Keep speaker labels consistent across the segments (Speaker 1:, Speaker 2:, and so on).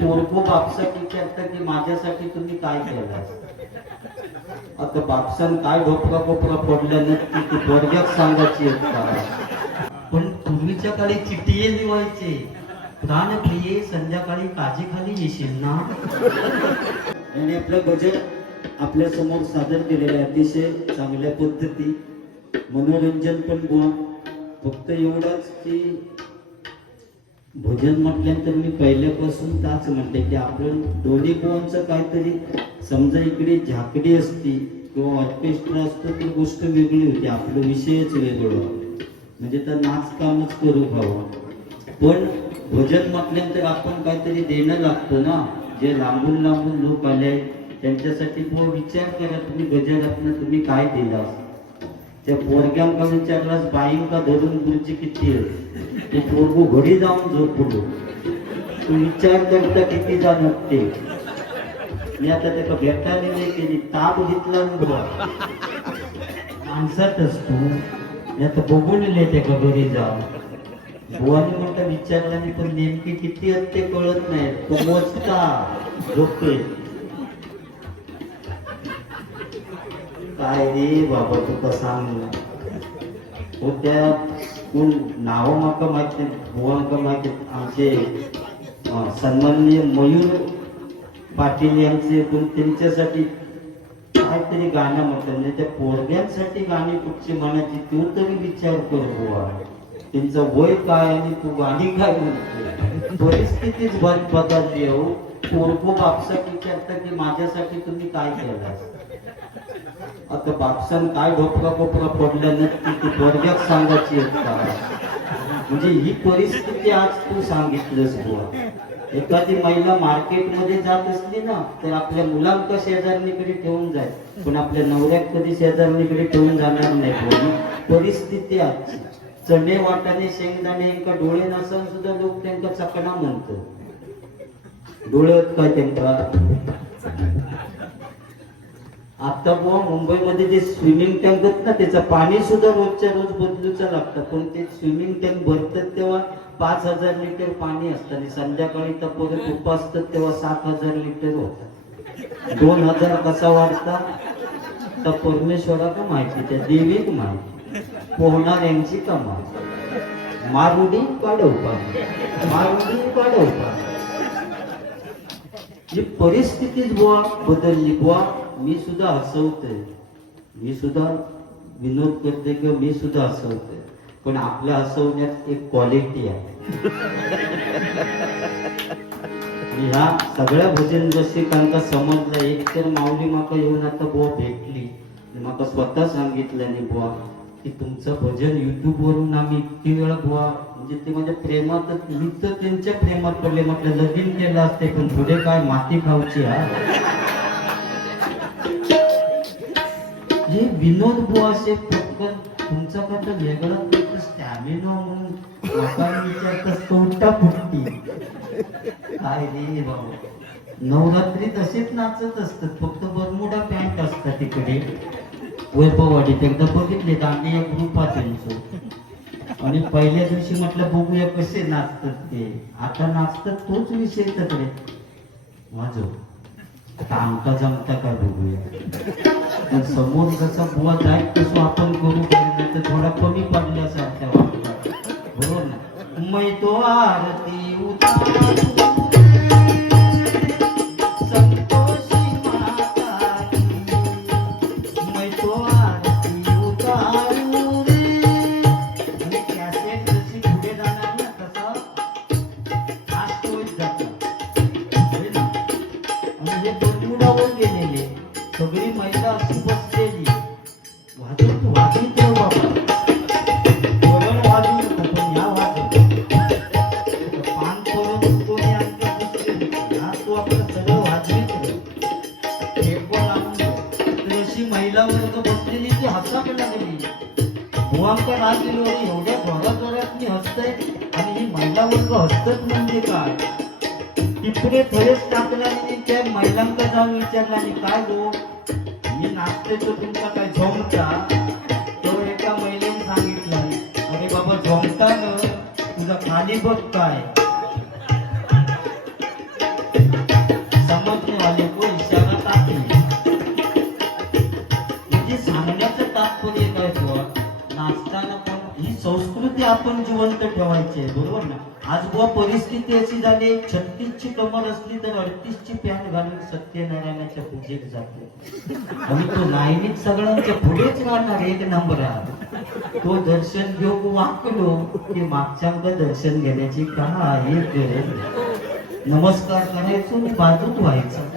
Speaker 1: पोरको बापसा विचारता की माझ्यासाठी तुम्ही काय केलं आता बापसान काय ढोपरा कोपरा पडल्या नक्की ती वर्गात सांगायची पण पूर्वीच्या काळी चिठ्ठी लिवायचे. प्राणप्रिये संध्याकाळी काजी खाली येशील ना? आणि आपलं बजेट आपल्यासमोर सादर केलेले अतिशय चांगल्या पद्धती. मनोरंजन पण बुवा. फक्त एवढंच की भजन म्हटल्यानंतर मी पहिल्यापासून त्याच म्हणते की आपण दोन्ही गोवांचं काहीतरी समजा इकडे झाकडी असती किंवा ऑर्केस्ट्रा असतं ती गोष्ट वेगळी होती. आपलं विषयच वेगळं म्हणजे तर नाच कामच करू हवं पण भजन म्हटल्यानंतर आपण काहीतरी देणं लागतं ना. जे लांबून लांबून लोक आले त्यांच्यासाठी बुवा विचार करा तुम्ही गजरातनं तुम्ही काय दिला त्या पोरग्यांका विचारलास बाईंका धरून तुमची किती आहे? ते पोरगू घरी जाऊन झोपलो. तू विचार करता किती जाणत ते मी आता त्याला भेटायला नाही केली ताप घेतला माणसातच तू मी आता बघून येले त्याका घरी जाऊन. बुवाने म्हटलं विचारलं नाही पण नेमकी किती आहेत ते कळत नाही. तो मोजता झोपतोय. काय रे बाबा तुका सांग उद्या कोण नाव माका माहिती भुवा माहिती आमचे अं, सन्माननीय मयूर पाटील यांचे कोण त्यांच्यासाठी काहीतरी गाणं म्हटलं नाही त्या पोरग्यांसाठी गाणी कुठची म्हणायची तू तरी विचार कर बुवा. त्यांचं वय काय आणि तू गाणी काय म्हणतो परिस्थितीच बदलली हो. पोरगो बापसाठी विचारता की माझ्यासाठी तुम्ही काय केलं आता बापसान काय ढोपरा कोपरा पडल्या नक्की ती वर्गात सांगायची म्हणजे ही परिस्थिती आज तू सांगितलंस बुवा. एखादी महिला मार्केटमध्ये जात असली ना तर आपल्या मुलांका शेजारणीकडे ठेवून जाय. पण आपल्या नवऱ्यात कधी शेजारणीकडे ठेवून जाणार नाही बुवा. परिस्थिती आजची चणे वाटाने शेंगदाणे यांका डोळे नसून सुद्धा लोक त्यांचा चकणा म्हणतो डोळे काय त्यांचा आता बुवा मुंबईमध्ये जे स्विमिंग टँक आहेत ना त्याचं पाणी सुद्धा रोजच्या रोज बदलूचं लागतं. पण ते स्विमिंग टँक भरतात तेव्हा पाच हजार लिटर पाणी असतं आणि संध्याकाळी तर उपासतात तेव्हा सात हजार लिटर होतात. दोन हजार कसा वाढता? तर परमेश्वराला माहिती त्या देवीक माहिती पोहणार यांची कमा मारुडी पाडवपा. मारुडी पाडवपा. जी परिस्थितीच बुवा बदलली बुवा. मी सुद्धा हसवते मी सुद्धा विनोद करते किंवा मी सुद्धा हसवते पण आपल्या हसवण्यात एक क्वालिटी आहे. ह्या सगळ्या भजन रसिकांका समजलं. एक तर माऊली माका येऊन आता बुवा भेटली. माका स्वतः सांगितलं आणि बुवा की तुमचं भजन युट्यूब वरून आम्ही इतकी वेळा बुवा म्हणजे ते माझ्या प्रेमात मी तर त्यांच्या प्रेमात पडले. म्हटलं लगीन केलं असते पण पुढे काय माती खाऊची हा? हे विनोद बुवा असे पटकन तुमचा कसं तर वेगळा स्टॅमिना म्हणून लोकांना तोटा फुटती? काय रे बाबा नवरात्री तसेच नाचत असतात फक्त बरमुडा पॅन्ट असतात तिकडे. वैभववाडीत एकदा बघितले दांडिया ग्रुप त्यांचं. आणि पहिल्या दिवशी म्हटलं बघूया कसे नाचतात ते. आता नाचतात तोच विषय तिकडे. माझं आता आमका जमता काय बघूया? पण समोर जसा बुवा जाईल तसं आपण करू पाहिजे तर थोडा कमी पडल्यासारख्या वाटतं बरोबर ना? मै तो आरती तिकडे फरक टाकला आणि त्या महिलांना जाऊन विचारला आणि काय गो? मी नाचते तो तुमचा काय झोंबता? तो एका महिलेने सांगितलं अरे बाबा झोंबता ना. तुझा खाली बघ काय. म्हणजे सांगण्याचं तात्पर्य काय तो नाचताना संस्कृती आपण जिवंत ठेवायचे बरोबर ना? आज बुवा परिस्थिती अशी झाली छत्तीसची कमर असली तर अडतीसची पॅन घालून सत्यनारायणाच्या पूजेत जाते. आणि तो नायनिक सगळ्यांच्या पुढेच राहणार एक नंबर आहे तो दर्शन घेऊ वाकलो की मागच्या दर्शन घेण्याची काही गरज नमस्कार करायचो आणि बाजूत व्हायचं.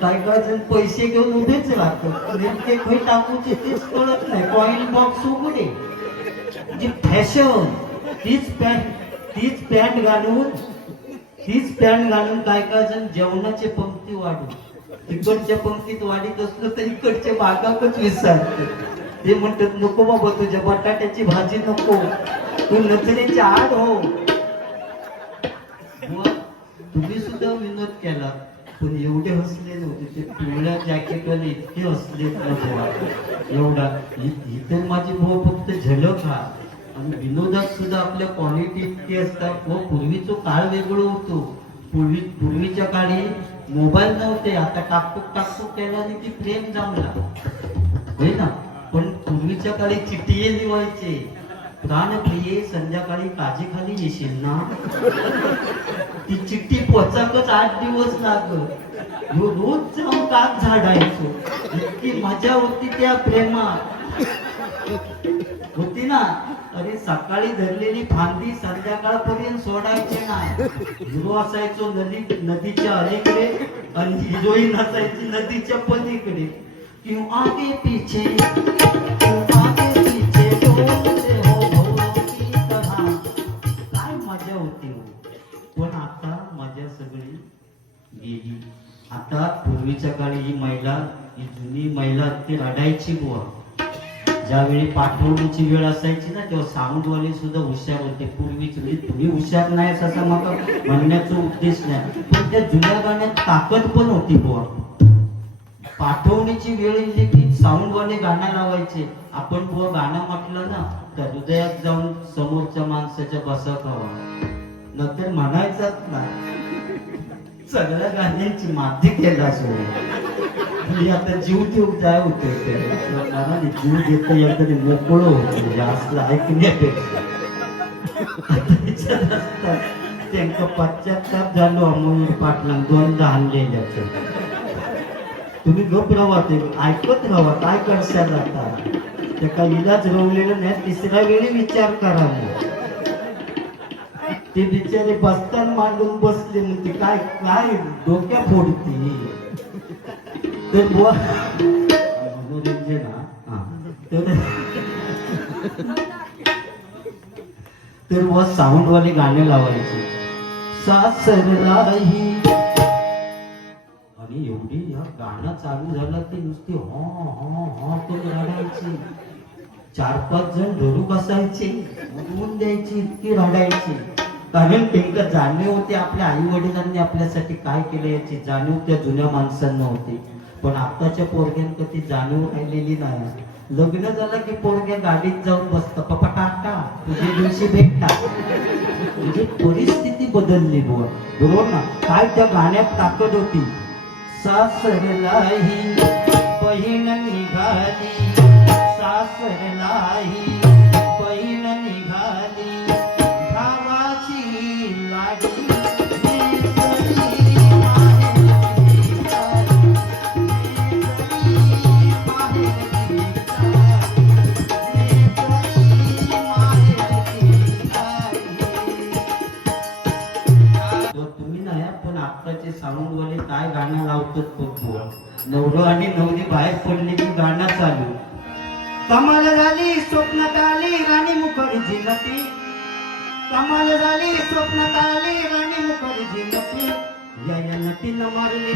Speaker 1: काय काय जण पैसे घेऊन उभेच राहतो नेमके खै टाकूचे तेच कळत नाही. कॉइन बॉक्स उघडे. जी फॅशन तीच पॅन्ट तीच पॅन्ट घालून तीच पॅन्ट घालून काय काय जण जेवणाचे पंक्ती वाढून. इकडच्या पंक्तीत वाढीत असलं तर इकडच्या भागाकच विसरते. ते म्हणतात नको बाबा तुझ्या बटाट्याची भाजी नको. तू नजरेच्या आड हो. तुम्ही सुद्धा विनोद केला पण एवढे हसले नव्हते. ते पिवळ्या जॅकेटवाले इतके हसले ना एवढा इथे माझी भाऊ फक्त झलक हा. विनोदात सुद्धा आपल्या क्वालिटी इतकी असतात. हो, व पूर्वीचा काळ वेगळं होतो. पूर्वी पूर्वीच्या काळी मोबाईल नव्हते. आता टाकटूक टाकटूक केल्याने ती प्रेम जमला. होय ना? पण पूर्वीच्या काळी चिठ्ठी लिवायचे. प्राणप्रिये संध्याकाळी काजी खाली येशील ना? ती चिठ्ठी पोचाकच आठ दिवस लागत ह्यो रोज जाऊन काग झाडायचो. इतकी मजा होती त्या प्रेमात. होती ना? अरे सकाळी धरलेली फांदी संध्याकाळपर्यंत सोडायची नाही. हिरो असायचो नदी नदीच्या अलीकडे आणि हिरोईन असायची नदीच्या पलीकडे. किंवा आगे पिछे आगे पीछे हो, काय मजा होती हो. पण आता मजा सगळी गेली. आता पूर्वीच्या काळी ही महिला ही जुनी महिला ती रडायची बुवा. ज्यावेळी पाठवणीची वेळ असायची ना तेव्हा साऊंडवाले सुद्धा हुशार होते. पूर्वीच म्हणजे तुम्ही हुशार नाही असा मला म्हणण्याचा उद्देश नाही. पण त्या जुन्या गाण्यात ताकद पण होती बुवा. पाठवणीची वेळ येते की साऊंडवाले गाणं लावायचे. आपण बुवा गाणं म्हटलं ना तर हृदयात जाऊन समोरच्या माणसाच्या बसा खावा. नंतर म्हणायचाच नाही. सगळ्या गाण्यांची माती केला सोड मी आता जीव जीव काय होते ते? जीव देतो या तरी मोकळं होतो. म्हणजे असलं ऐकण्यापेक्षा. आता त्यांका पश्चाताप झालो अमोल पाटलां दोनदा हाणलेल्याचं तुम्ही गप राहा ते ऐकत राहा काय करशाल आता? त्याका इलाज रवलेलं नाही तिसऱ्या वेळी विचार करा मग. ते बिचारे बसतान मांडून बसले मग ते काय काय डोक्या फोडते? तर बुवा तर बुवा साऊंड वाले गाणे लावायचे. सासरलाही आणि एवढी या गाणं चालू झालं की नुसती हो हो हो करून रडायची. चार पाच जण धरू बसायचे उडवून द्यायची इतकी रडायची. कारण त्यांना जाणीव होती आपल्या आई वडिलांनी आपल्यासाठी काय केलं याची जाणीव त्या जुन्या माणसांना होती. पण आताच्या पोरग्यांना ती जाणीव राहिलेली नाही. लग्न झालं की पोरग्या गाडीत जाऊन बसत पप्पा टाटा तुझ्या दिवशी भेटता. म्हणजे परिस्थिती बदलली बोल बरोबर ना? काय त्या गाण्यात ताकद होती? सासरलाही बहीण निघाली सासरलाही गाणं बघू नवरो आणि नवरी बाहेर पडली की गाणं चालू. कमाल झाली स्वप्नात आली राणी मुखर्जी नटी. कमाल झाली स्वप्नात आली राणी मुखर्जी नटी. या या नटीनं मारली.